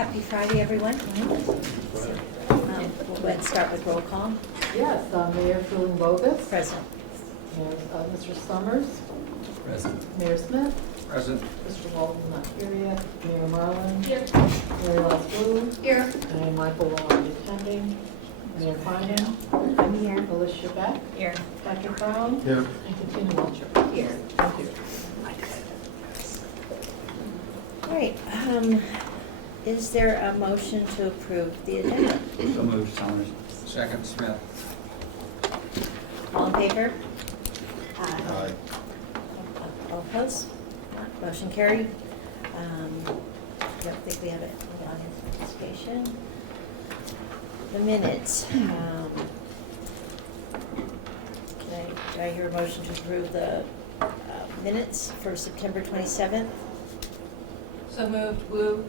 Happy Friday, everyone. We'll go ahead and start with roll call. Yes, Mayor Bogus. Present. Mayor, Mr. Summers. Present. Mayor Smith. Present. Mr. Walton not here yet. Mayor Marlin. Here. Mayor Les Blue. Here. Mayor Michael will not be attending. Mayor Finan. I'm here. Alicia Beck. Here. Dr. Brown. Here. And Katina Wilcher. Here. Thank you. All right. Is there a motion to approve the agenda? So moved, Summers. Second, Smith. All in favor? Aye. All opposed? Motion carried. Don't think we have it on anticipation. The minutes. Do I hear a motion to approve the minutes for September 27th? So moved, Woo.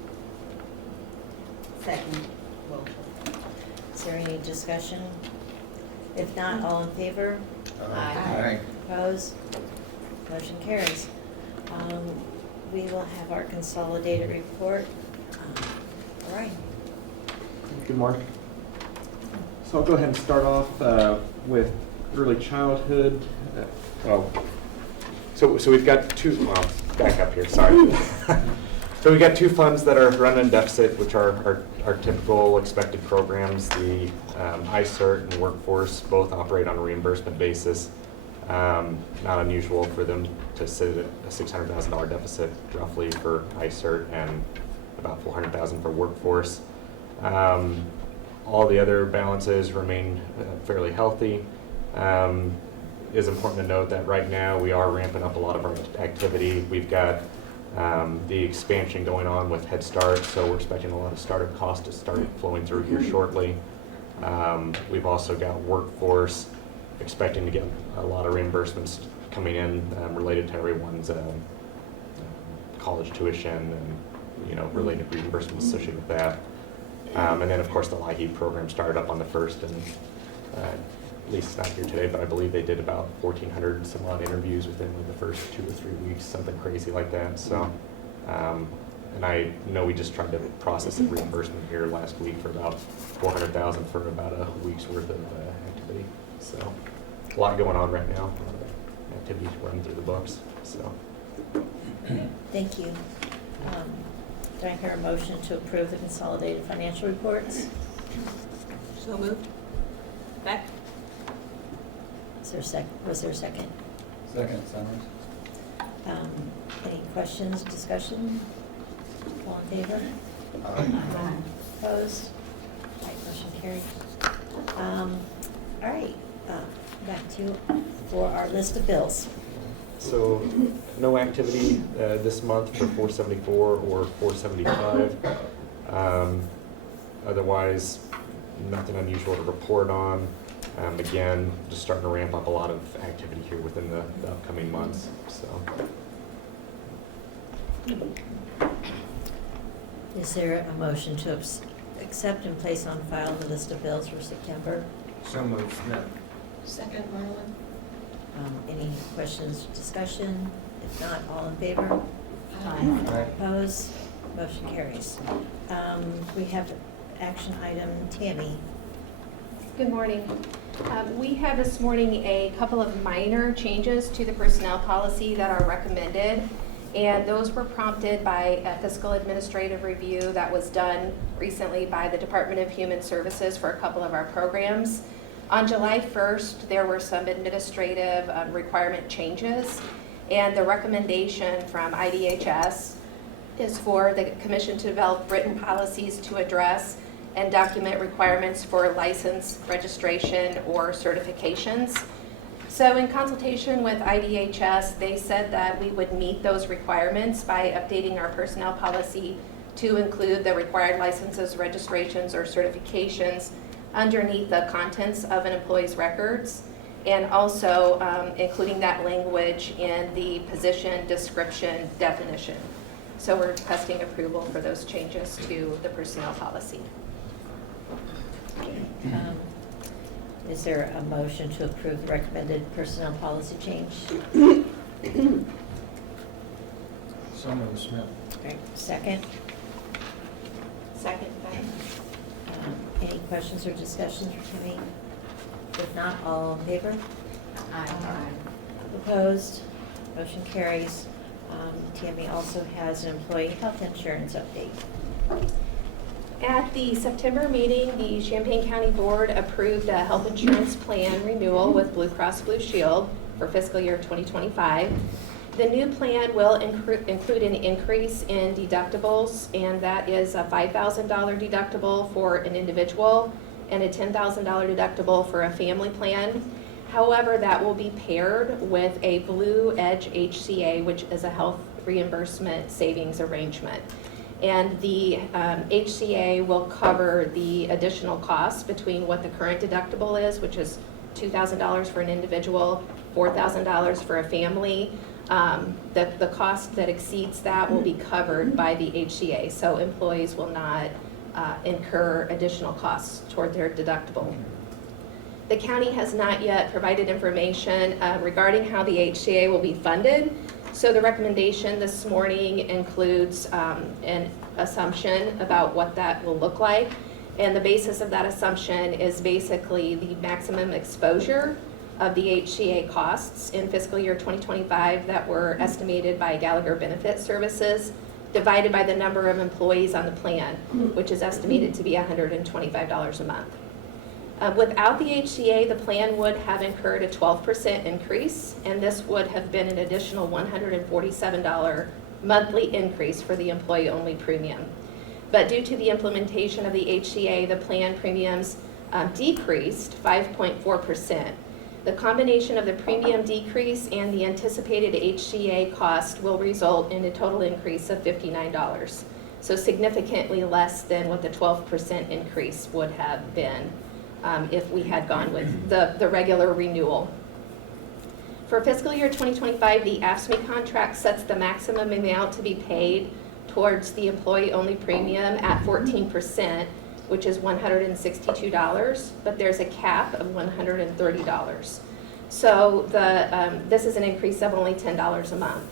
Second. Is there any discussion? If not, all in favor? Aye. Opposed? Motion carries. We will have our consolidated report. All right. Good morning. So I'll go ahead and start off with early childhood. So we've got two, well, back up here, sorry. So we've got two funds that are running deficit, which are our typical expected programs. The iCert and Workforce both operate on a reimbursement basis. Not unusual for them to sit at a $600,000 deficit roughly for iCert and about $400,000 for Workforce. All the other balances remain fairly healthy. It is important to note that right now we are ramping up a lot of our activity. We've got the expansion going on with Head Start, so we're expecting a lot of startup costs to start flowing through here shortly. We've also got Workforce, expecting to get a lot of reimbursements coming in related to everyone's college tuition and related reimbursements associated with that. And then of course the LIHEAP program started up on the 1st, and Lisa's not here today, but I believe they did about 1,400 some odd interviews within the first 2 or 3 weeks, something crazy like that. So, and I know we just tried to process a reimbursement here last week for about $400,000 for about a week's worth of activity. So, a lot going on right now. A lot of activities running through the books. So, Thank you. Do I hear a motion to approve the consolidated financial reports? So moved. Beck. Was there a second? Second, Summers. Any questions, discussion? All in favor? Aye. Opposed? All right, motion carried. All right, back to you for our list of bills. So no activity this month for 474 or 475. Otherwise, nothing unusual to report on. Again, just starting to ramp up a lot of activity here within the upcoming months. So, Is there a motion to accept and place on file the list of bills for September? So moved, Smith. Second, Marlin. Any questions, discussion? If not, all in favor? Aye. Opposed? Motion carries. We have action item Tammy. Good morning. We have this morning a couple of minor changes to the personnel policy that are recommended, and those were prompted by a fiscal administrative review that was done recently by the Department of Human Services for a couple of our programs. On July 1st, there were some administrative requirement changes, and the recommendation from IDHS is for the Commission to develop written policies to address and document requirements for license, registration, or certifications. So in consultation with IDHS, they said that we would meet those requirements by updating our personnel policy to include the required licenses, registrations, or certifications underneath the contents of an employee's records, and also including that language in the position description definition. So we're requesting approval for those changes to the personnel policy. Is there a motion to approve the recommended personnel policy change? So moved, Smith. Right, second? questions or discussions for Tammy? If not, all in favor? Aye. Opposed? Motion carries. Tammy also has an employee health insurance update. At the September meeting, the Champaign County Board approved a health insurance plan renewal with Blue Cross Blue Shield for fiscal year 2025. The new plan will include an increase in deductibles, and that is a $5,000 deductible for an individual and a $10,000 deductible for a family plan. However, that will be paired with a Blue Edge HCA, which is a health reimbursement savings arrangement. And the HCA will cover the additional costs between what the current deductible is, which is $2,000 for an individual, $4,000 for a family. The cost that exceeds that will be covered by the HCA, so employees will not incur additional costs toward their deductible. The county has not yet provided information regarding how the HCA will be funded. So the recommendation this morning includes an assumption about what that will look like. And the basis of that assumption is basically the maximum exposure of the HCA costs in fiscal year 2025 that were estimated by Gallagher Benefit Services, divided by the number of employees on the plan, which is estimated to be $125 a month. Without the HCA, the plan would have incurred a 12% increase, and this would have been an additional $147 monthly increase for the employee-only premium. But due to the implementation of the HCA, the plan premiums decreased 5.4%. The combination of the premium decrease and the anticipated HCA cost will result in a total increase of $59, so significantly less than what the 12% increase would have been if we had gone with the regular renewal. For fiscal year 2025, the AFSCME contract sets the maximum amount to be paid towards the employee-only premium at 14%, which is $162, but there's a cap of $130. So this is an increase of only $10 a month.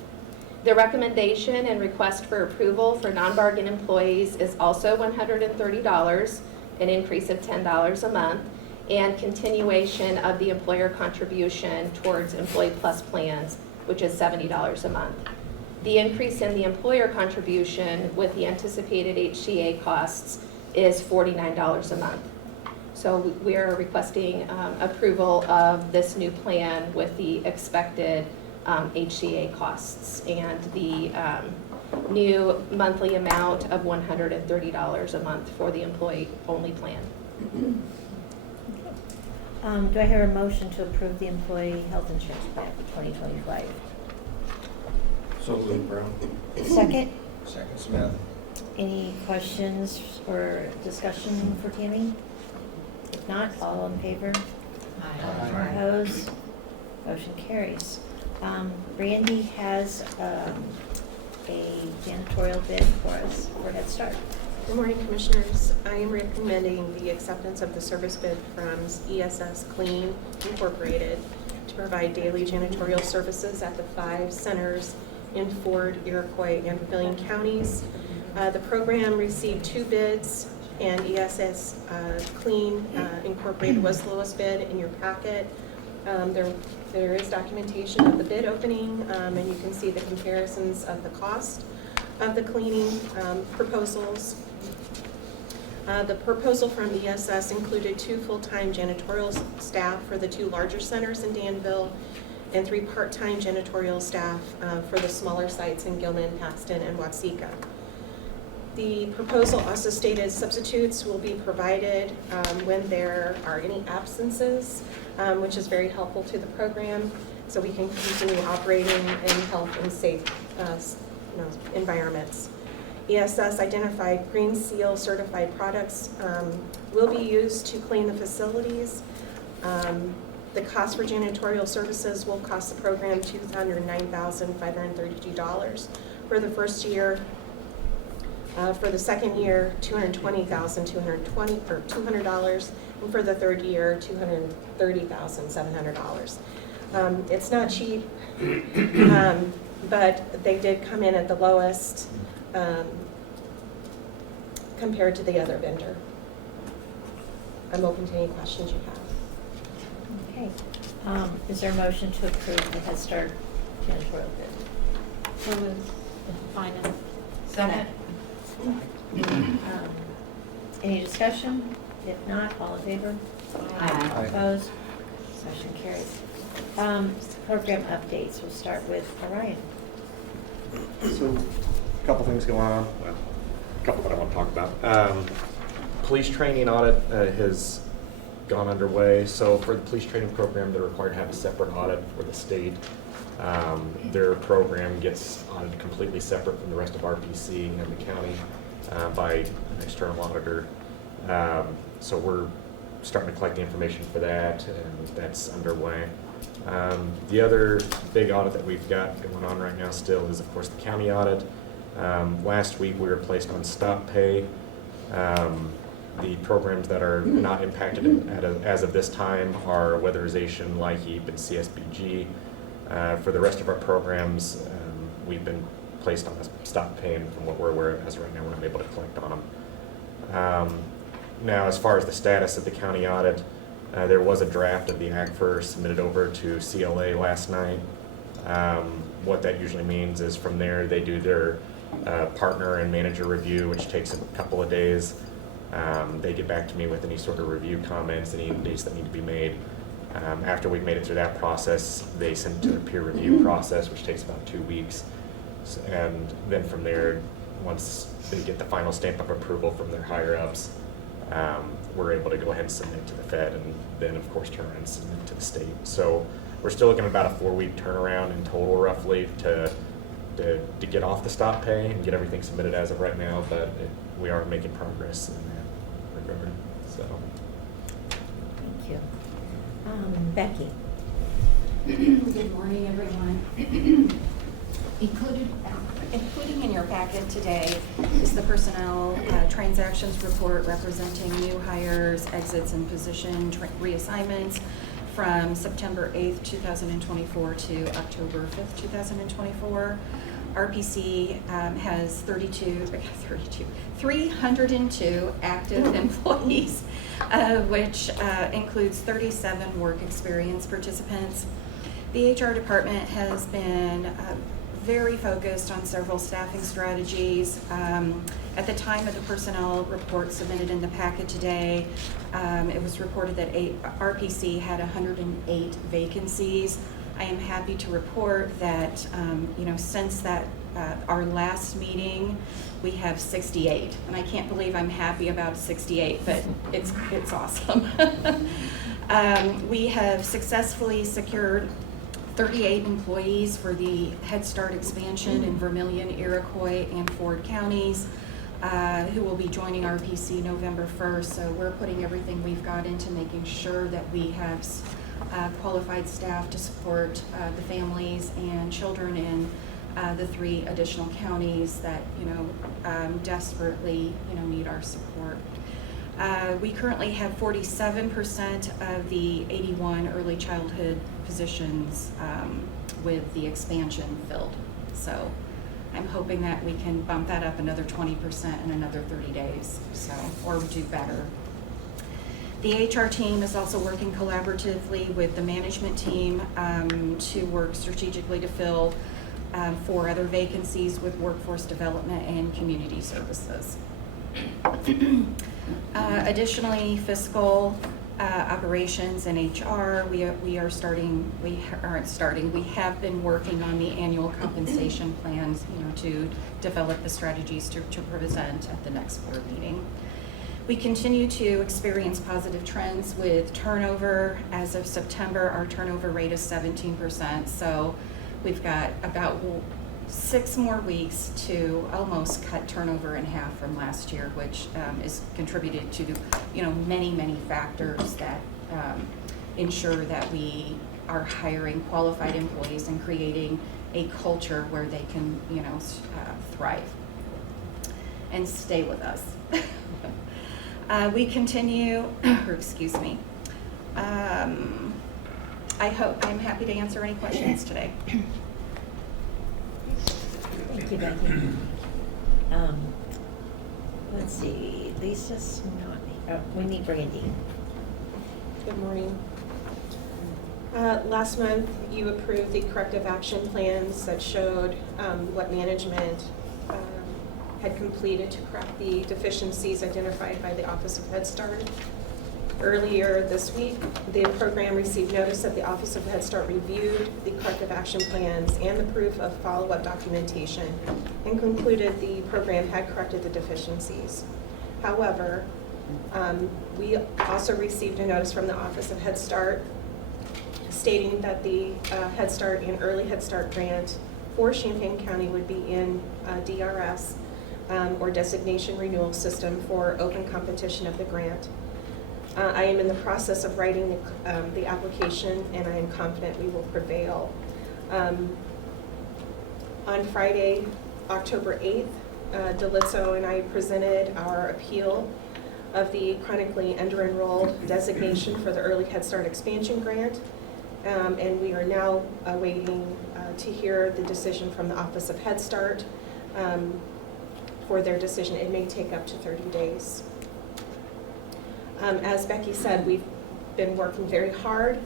The recommendation and request for approval for non-bargain employees is also $130, an increase of $10 a month, and continuation of the employer contribution towards Employee Plus plans, which is $70 a month. The increase in the employer contribution with the anticipated HCA costs is $49 a month. So we are requesting approval of this new plan with the expected HCA costs and the new monthly amount of $130 a month for the employee-only plan. Do I hear a motion to approve the employee health insurance plan for 2025? So moved, Brown. Second, Second, Smith. any questions or discussion for Tammy? If not, all in favor? Aye. Opposed? Motion carries. Brandy has a janitorial bid for us for Head Start. Good morning, Commissioners. I am recommending the acceptance of the service bid from ESS Clean Incorporated to provide daily janitorial services at the 5 centers in Ford, Iroquois, and Pavilion counties. The program received 2 bids, and ESS Clean Incorporated was the lowest bid in your packet. There is documentation of the bid opening, and you can see the comparisons of the cost of the cleaning proposals. The proposal from ESS included 2 full-time janitorial staff for the 2 larger centers in Danville and 3 part-time janitorial staff for the smaller sites in Gilman, Paxton, and Watseka. The proposal also stated substitutes will be provided when there are any absences, which is very helpful to the program, so we can continue operating in health and safe environments. ESS identified Green Seal certified products will be used to clean the facilities. The cost for janitorial services will cost the program $209,532 for the first year. For the second year, $220,200, and for the third year, $230,700. It's not cheap, but they did come in at the lowest compared to the other vendor. I'm open to any questions you have. Okay. Is there a motion to approve the Head Start janitorial bid? So moved. Fina? Second. Any discussion? If not, all in favor? Aye. Opposed? Motion carries. Program updates, we'll start with Orion. So, a couple things going on, well, a couple that I want to talk about. Police training audit has gone underway. So for the police training program, they're required to have a separate audit for the state. Their program gets audited completely separate from the rest of RPC and the county by an external auditor. So we're starting to collect the information for that, and that's underway. The other big audit that we've got going on right now still is, of course, the county audit. Last week, we were placed on stop pay. The programs that are not impacted as of this time are weatherization, LIHEAP, and CSBG. For the rest of our programs, we've been placed on a stop pay, and from what we're aware of as of right now, we're not able to collect on them. Now, as far as the status of the county audit, there was a draft of the ACFR submitted over to CLA last night. What that usually means is from there they do their partner and manager review, which takes a couple of days. They get back to me with any sort of review comments, any updates that need to be made. After we've made it through that process, they send it to a peer review process, which takes about 2 weeks. And then from there, once they get the final stamp of approval from their higher-ups, we're able to go ahead and submit to the Fed, and then, of course, turn around and submit to the state. So we're still looking at about a 4-week turnaround in total, roughly, to get off the stop pay and get everything submitted as of right now, but we are making progress in that regard. So. Thank you. Becky? Good morning, everyone. Including in your packet today is the personnel transactions report representing new hires, exits, and position reassignments from September 8th, 2024 to October 5th, 2024. RPC has 302 active employees, which includes 37 work experience participants. The HR department has been very focused on several staffing strategies. At the time of the personnel report submitted in the packet today, it was reported that RPC had 108 vacancies. I am happy to report that since that our last meeting, we have 68, and I can't believe I'm happy about 68, but it's awesome. We have successfully secured 38 employees for the Head Start expansion in Vermilion, Iroquois, and Ford counties, who will be joining RPC November 1st. So we're putting everything we've got into making sure that we have qualified staff to support the families and children in the 3 additional counties that desperately need our support. We currently have 47% of the 81 early childhood positions with the expansion filled. So I'm hoping that we can bump that up another 20% in another 30 days, or do better. The HR team is also working collaboratively with the management team to work strategically to fill 4 other vacancies with workforce development and community services. Additionally, fiscal operations and HR, we have been working on the annual compensation plans, to develop the strategies to present at the next board meeting. We continue to experience positive trends with turnover. As of September, our turnover rate is 17%, so we've got about 6 more weeks to almost cut turnover in half from last year, which is contributed to many factors that ensure that we are hiring qualified employees and creating a culture where they can thrive and stay with us. We continue, I'm happy to answer any questions today. Thank you, Becky. Let's see, Lisa's not, we need Brandy. Good morning. Last month, you approved the corrective action plans that showed what management had completed to correct the deficiencies identified by the Office of Head Start. Earlier this week, the program received notice that the Office of Head Start reviewed the corrective action plans and the proof of follow-up documentation and concluded the program had corrected the deficiencies. However, we also received a notice from the Office of Head Start stating that the Head Start and Early Head Start grant for Champaign County would be in DRS, or Designation Renewal System, for open competition of the grant. I am in the process of writing the application, and I am confident we will prevail. On Friday, October 8th, Delizzo and I presented our appeal of the chronically under-enrolled designation for the Early Head Start Expansion Grant, and we are now waiting to hear the decision from the Office of Head Start for their decision. It may take up to 30 days. As Becky said, we've been working very hard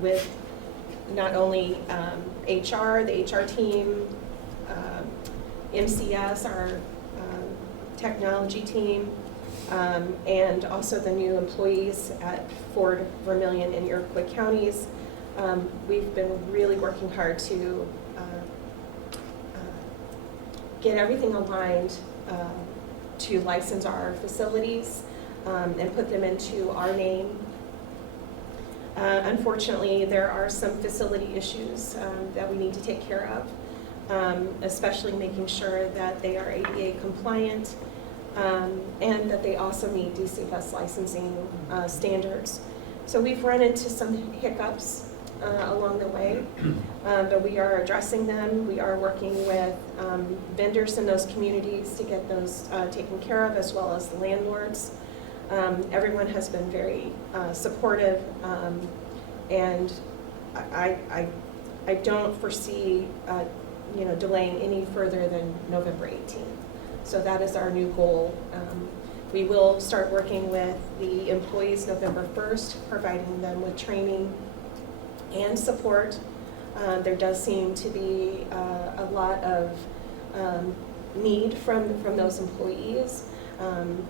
with not only HR, the HR team, MCS, our technology team, and also the new employees at Ford, Vermilion, and Iroquois counties. We've been really working hard to get everything aligned to license our facilities and put them into our name. Unfortunately, there are some facility issues that we need to take care of, especially making sure that they are ADA compliant and that they also meet DCFS licensing standards. So we've run into some hiccups along the way, but we are addressing them. We are working with vendors in those communities to get those taken care of, as well as the landlords. Everyone has been very supportive, and I don't foresee delaying any further than November 18th. So that is our new goal. We will start working with the employees November 1st, providing them with training and support. There does seem to be a lot of need from those employees,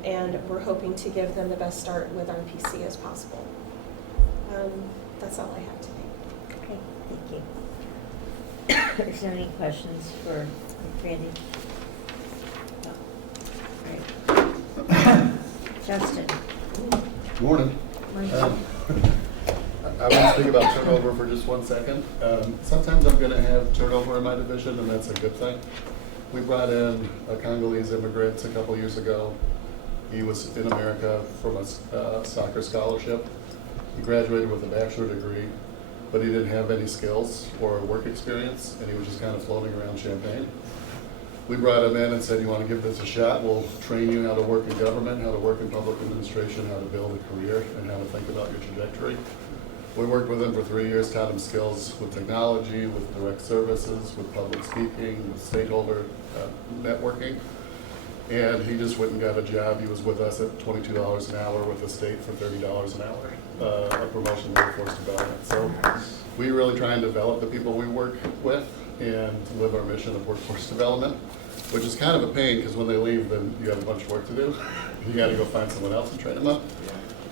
and we're hoping to give them the best start with our PC as possible. That's all I have today. Okay, thank you. Is there any questions for Randy? No. All right. Justin. Morning. I want to speak about turnover for just 1 second. Sometimes I'm going to have turnover in my division, and that's a good thing. We brought in a Congolese immigrant a couple years ago. He was in America from a soccer scholarship. He graduated with a bachelor's degree, but he didn't have any skills or work experience, and he was just kind of floating around Champaign. We brought him in and said, you want to give this a shot? We'll train you how to work in government, how to work in public administration, how to build a career, and how to think about your trajectory. We worked with him for 3 years, taught him skills with technology, with direct services, with public speaking, with stakeholder networking. And he just went and got a job. He was with us at $22 an hour with the state for $30 an hour, a promotion in workforce development. So we really try and develop the people we work with and live our mission of workforce development, which is kind of a pain because when they leave, then you have a bunch of work to do. You got to go find someone else and train them up.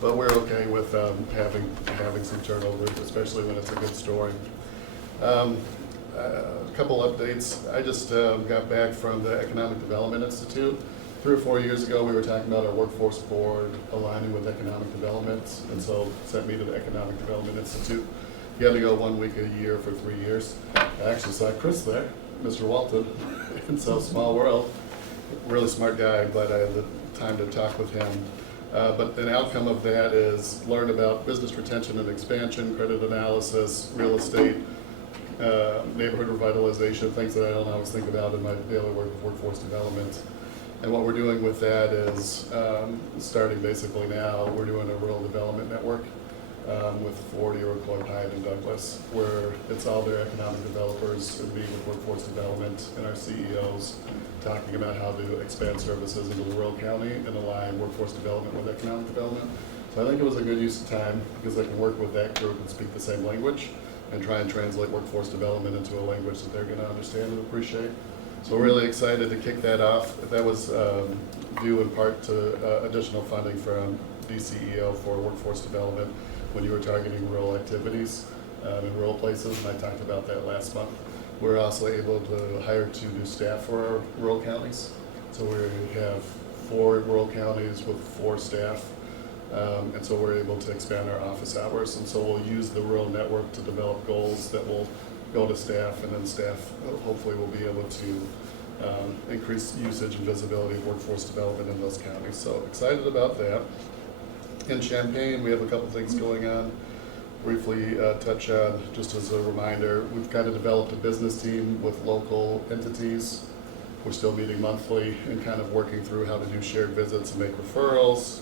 But we're okay with having some turnover, especially when it's a good story. A couple updates. I just got back from the Economic Development Institute. 3 or 4 years ago, we were talking about our workforce board aligning with economic development, and so sent me to the Economic Development Institute. You had to go 1 week a year for 3 years. I actually saw Chris there, Mr. Walton, and so small world. Really smart guy, but I had the time to talk with him. But an outcome of that is learn about business retention and expansion, credit analysis, real estate, neighborhood revitalization, things that I don't always think about in my daily work with workforce development. And what we're doing with that is, starting basically now, we're doing a rural development network with Ford, Iroquois, Pine, and Douglas, where it's all their economic developers and meeting with workforce development and our CEOs, talking about how to expand services into the rural county and align workforce development with economic development. So So I think it was a good use of time because I can work with that group and speak the same language and try and translate workforce development into a language that they're going to understand and appreciate. So we're really excited to kick that off. That was due in part to additional funding from DCEO for workforce development when you were targeting rural activities in rural places, and I talked about that last month. We're also able to hire 2 new staff for our rural counties. So we have 4 rural counties with 4 staff, and so we're able to expand our office hours. And so we'll use the rural network to develop goals that will go to staff, and then staff hopefully will be able to increase usage and visibility of workforce development in those counties. So excited about that. In Champaign, we have a couple things going on. Briefly touch on, just as a reminder, we've kind of developed a business team with local entities. We're still meeting monthly and kind of working through how to do shared visits and make referrals.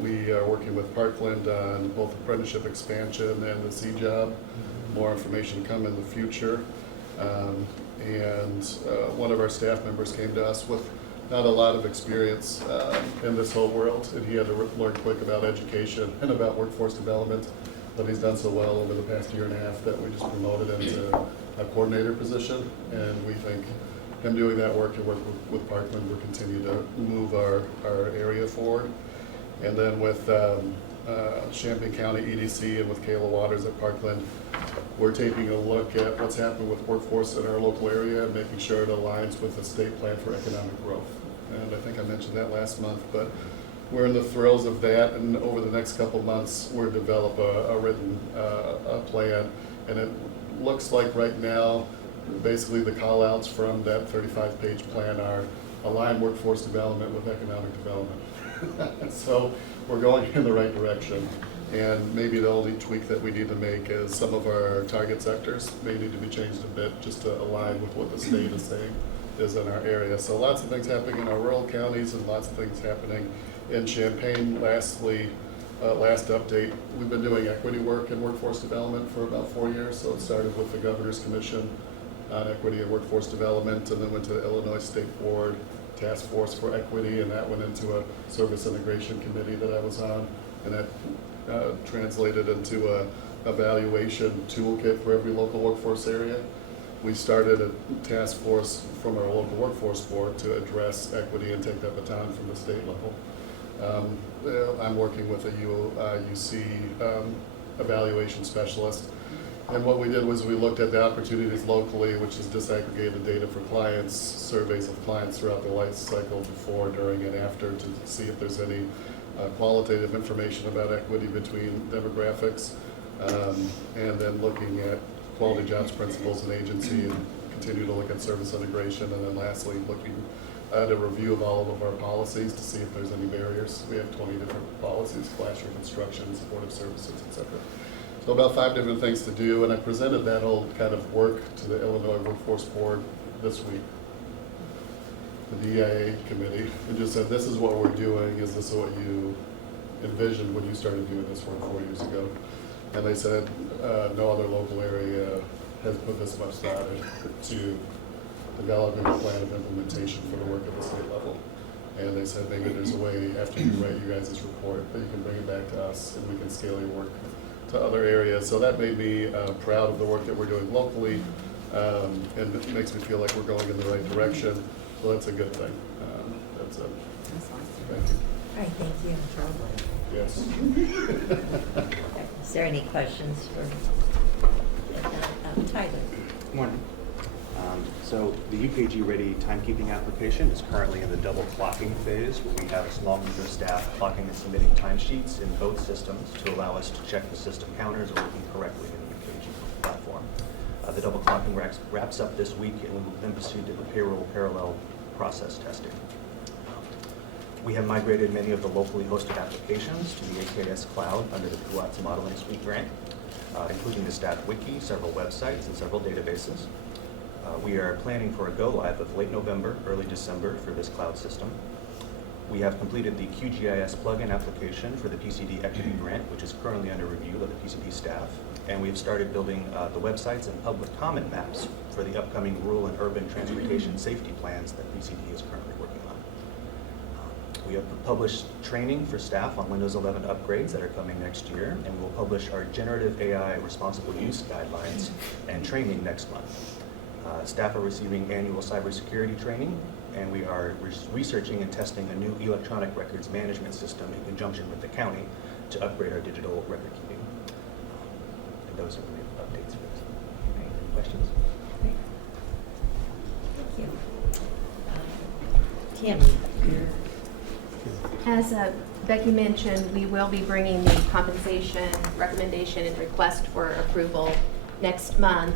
We are working with Parkland on both apprenticeship expansion and the C-Job. More information to come in the future. And one of our staff members came to us with not a lot of experience in this whole world, and he had to learn quick about education and about workforce development, but he's done so well over the past year and a half that we just promoted him to a coordinator position, and we think him doing that work and work with Parkland will continue to move our area forward. And then with Champaign County EDC and with Kayla Waters at Parkland, we're taking a look at what's happening with workforce in our local area and making sure it aligns with the state plan for economic growth. And I think I mentioned that last month, but we're in the throes of that, and over the next couple months, we'll develop a written plan. And it looks like right now, basically the call-outs from that 35-page plan are align workforce development with economic development. So we're going in the right direction. And maybe the only tweak that we need to make is some of our target sectors may need to be changed a bit just to align with what the state is saying is in our area. So lots of things happening in our rural counties and lots of things happening in Champaign. Lastly, last update, we've been doing equity work in workforce development for about 4 years. So it started with the Governor's Commission on Equity and Workforce Development, and then went to the Illinois State Board Task Force for Equity, and that went into a service integration committee that I was on, and that translated into a evaluation toolkit for every local workforce area. We started a task force from our local workforce board to address equity and take that baton from the state level. I'm working with a UC evaluation specialist, and what we did was we looked at the opportunities locally, which is disaggregated data for clients, surveys of clients throughout the life cycle before, during, and after, to see if there's any qualitative information about equity between demographics, and then looking at quality jobs principles and agency, and continue to look at service integration, and then lastly looking at a review of all of our policies to see if there's any barriers. We have 20 different policies: classroom instruction, supportive services, etc. So about 5 different things to do, and I presented that whole kind of work to the Illinois Workforce Board this week, the DIA committee, and just said, this is what we're doing. Is this what you envisioned when you started doing this work 4 years ago? And they said, no other local area has put this much thought into developing a plan of implementation for the work at the state level. And they said, maybe there's a way, after you write you guys' report, that you can bring it back to us and we can scale your work to other areas. So that made me proud of the work that we're doing locally, and it makes me feel like we're going in the right direction. So that's a good thing. That's it. Thank you. All right, thank you. Yes. Is there any questions for Tyler? Morning. So the UKG Ready timekeeping application is currently in the double clocking phase, where we have a small number of staff clocking and submitting timesheets in both systems to allow us to check the system counters are working correctly in the UKG platform. The double clocking wraps up this week, and we will then proceed to the payroll parallel process testing. We have migrated many of the locally hosted applications to the AKS Cloud under the PUATS Modeling Suite grant, including the staff wiki, several websites, and several databases. We are planning for a go-live of late November, early December for this cloud system. We have completed the QGIS plugin application for the PCD Equity Grant, which is currently under review of the PCD staff. And we have started building the websites and public comment maps for the upcoming rural and urban transportation safety plans that PCD is currently working on. We have published training for staff on Windows 11 upgrades that are coming next year, and we'll publish our generative AI responsible use guidelines and training next month. Staff are receiving annual cybersecurity training, and we are researching and testing a new electronic records management system in conjunction with the county to upgrade our digital record keeping. And those are the updates for this. Any questions? Thank you. Tim? As Becky mentioned, we will be bringing the compensation recommendation and request for approval next month.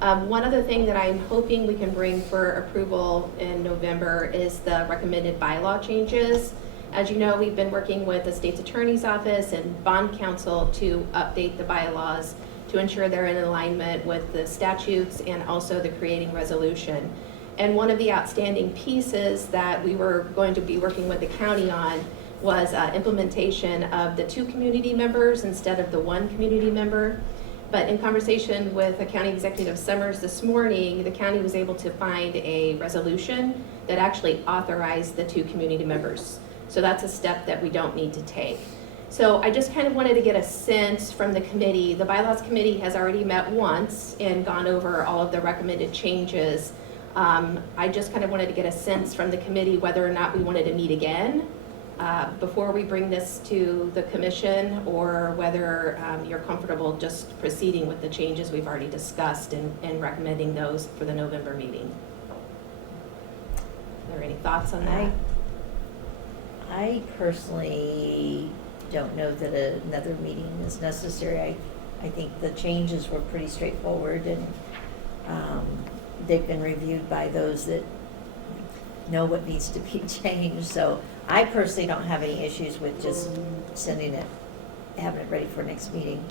One other thing that I'm hoping we can bring for approval in November is the recommended bylaw changes. As you know, we've been working with the state's attorney's office and bond counsel to update the bylaws to ensure they're in alignment with the statutes and also the creating resolution. And one of the outstanding pieces that we were going to be working with the county on was implementation of the 2 community members instead of the 1 community member. But in conversation with the County Executive Summers this morning, the county was able to find a resolution that actually authorized the 2 community members. So that's a step that we don't need to take. So I just kind of wanted to get a sense from the committee. The Bylaws Committee has already met once and gone over all of the recommended changes. I just kind of wanted to get a sense from the committee whether or not we wanted to meet again before we bring this to the commission, or whether you're comfortable just proceeding with the changes we've already discussed and recommending those for the November meeting. Are there any thoughts on that? I personally don't know that another meeting is necessary. I think the changes were pretty straightforward, and they've been reviewed by those that know what needs to be changed. So I personally don't have any issues with just sending it, having it ready for next meeting.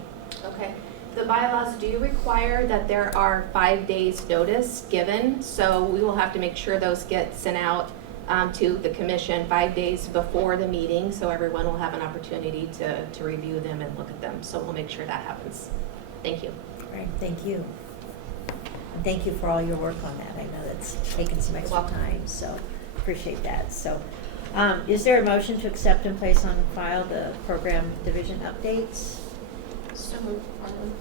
Okay. The bylaws do require that there are 5 days notice given, so we will have to make sure those get sent out to the commission 5 days before the meeting, so everyone will have an opportunity to review them and look at them. So we'll make sure that happens. Thank you. All right, thank you. And thank you for all your work on that. I know that's taken some extra time, so appreciate that. So is there a motion to accept and place on file the program division updates? So moved, Marlon.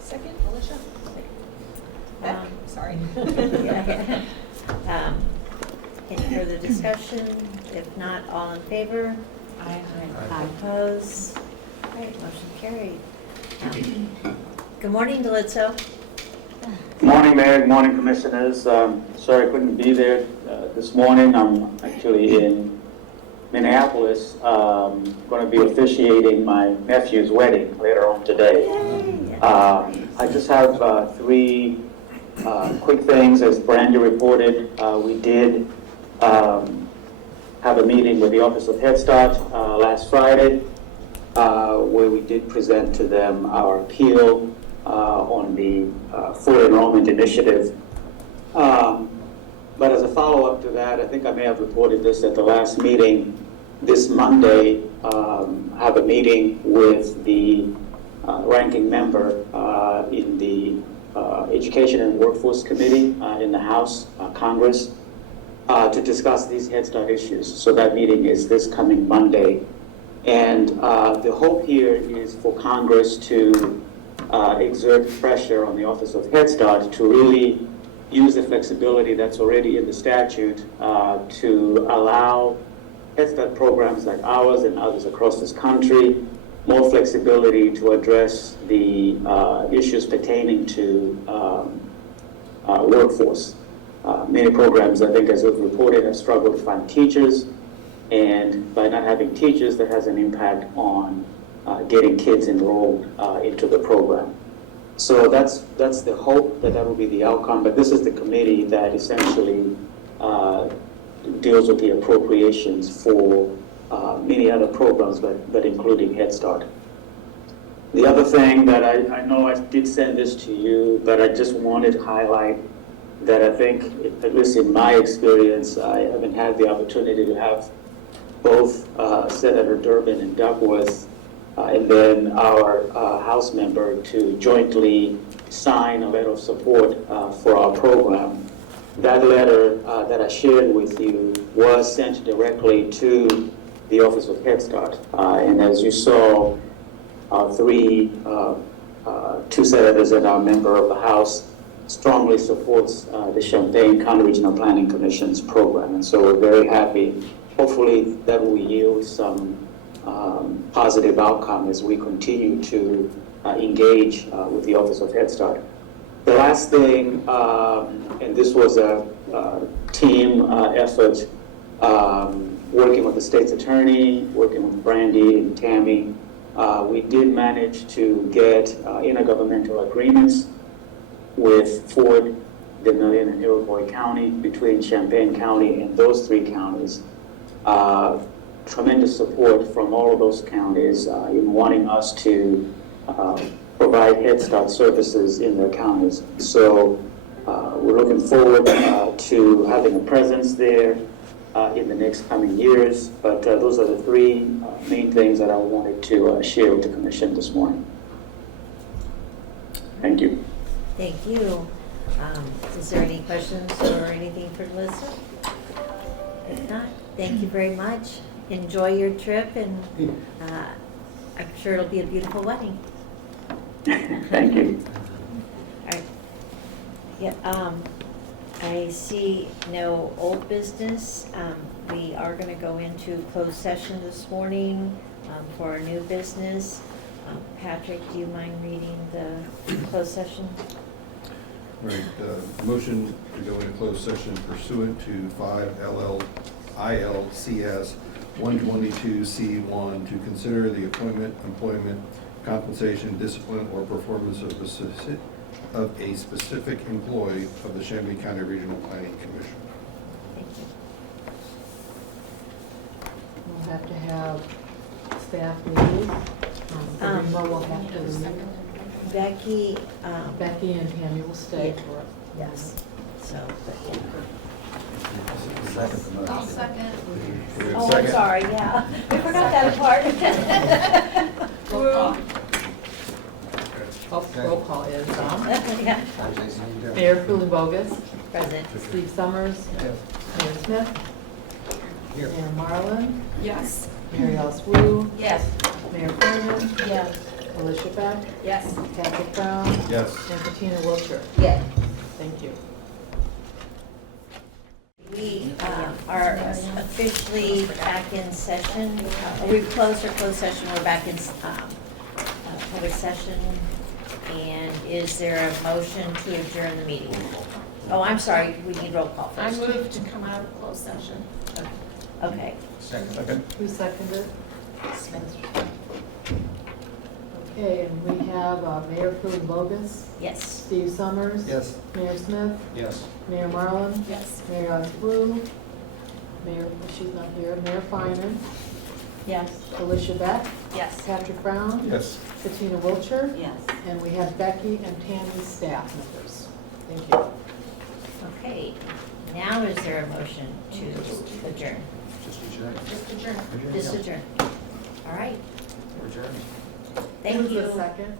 Second, Alicia? Beck, sorry. Yeah. Any further discussion? If not, all in favor? Aye. Oppose? All right, motion carried. Good morning, Delizzo. Good morning, Mayor. Good morning, Commissioners. Sorry I couldn't be there this morning. I'm actually in Minneapolis. Going to be officiating my nephew's wedding later on today. I just have 3 quick things. As Brandy reported, we did have a meeting with the Office of Head Start last Friday, where we did present to them our appeal on the full enrollment initiative. But as a follow-up to that, I think I may have reported this at the last meeting. This Monday, have a meeting with the ranking member in the Education and Workforce Committee in the House, Congress, to discuss these Head Start issues. So that meeting is this coming Monday. And the hope here is for Congress to exert pressure on the Office of Head Start to really use the flexibility that's already in the statute to allow Head Start programs like ours and others across this country more flexibility to address the issues pertaining to workforce. Many programs, I think, as we've reported, have struggled to find teachers, and by not having teachers, that has an impact on getting kids enrolled into the program. So that's the hope that will be the outcome, but this is the committee that essentially deals with the appropriations for many other programs, but including Head Start. The other thing that I know I did send this to you, but I just wanted to highlight that I think, at least in my experience, I haven't had the opportunity to have both Senator Durbin and Duckworth and then our House member to jointly sign a letter of support for our program. that letter that I shared with you was sent directly to the Office of Head Start. And as you saw, two senators and our member of the House strongly supports the Champaign County Regional Planning Commission's program. And so we're very happy. Hopefully that will yield some positive outcome as we continue to engage with the Office of Head Start. The last thing, and this was a team effort, working with the state's attorney, working with Brandy and Tammy, we did manage to get intergovernmental agreements with Ford, Vermilion, and Iroquois County, between Champaign County and those three counties. Tremendous support from all of those counties in wanting us to provide Head Start services in their counties. So we're looking forward to having a presence there in the next coming years. But those are the three main things that I wanted to share with the Commission this morning. Thank you. Thank you. Is there any questions or anything for Melissa? If not, thank you very much. Enjoy your trip, and I'm sure it'll be a beautiful wedding. Thank you. All right. Yeah, I see no old business. We are going to go into closed session this morning for our new business. Patrick, do you mind reading the closed session? Right, motion to go into closed session pursuant to 5 ILCS 122C1 to consider the appointment, employment, compensation, discipline, or performance of a specific employee of the Champaign County Regional Planning Commission. Thank you. We'll have to have staff leave. Rima will have to leave. Becky, Becky and Tammy will stay yeah. for it. Yes, so, but yeah. Second the motion. I'll second. Oh, I'm sorry, yeah. I forgot that part. Roll call. Oh, roll call is Yeah. Mayor Bogus, Present. Steve Summers, Mayor Smith, Here. Mayor Marlin, Yes. Mary Alice Wu, Yes. Mayor Furman, Yes. Alicia Beck, Yes. Patrick Brown, Yes. and Katina Wiltshire. Yeah. Thank you. We are officially back in session. We've closed our closed session. We're back in public session. And is there a motion to adjourn the meeting? Oh, I'm sorry. We need roll call I first. move to come out of closed session. Okay. Second. Who seconded? Okay, and we have Mayor Bogus, Yes. Steve Summers. Yes. Mayor Smith, Yes. Mayor Marlin, Yes. Mary Alice Wu, Mayor, she's not here, Mayor Finan, Yes. Alicia Beck, Yes. Patrick Brown, Yes. Katina Wiltshire, Yes. and we have Becky and Tammy staff members. Thank you. Okay. Now is there a motion to adjourn? Just adjourn. Just adjourn. Just adjourn. All right. We're adjourned. Thank Who's you. the second?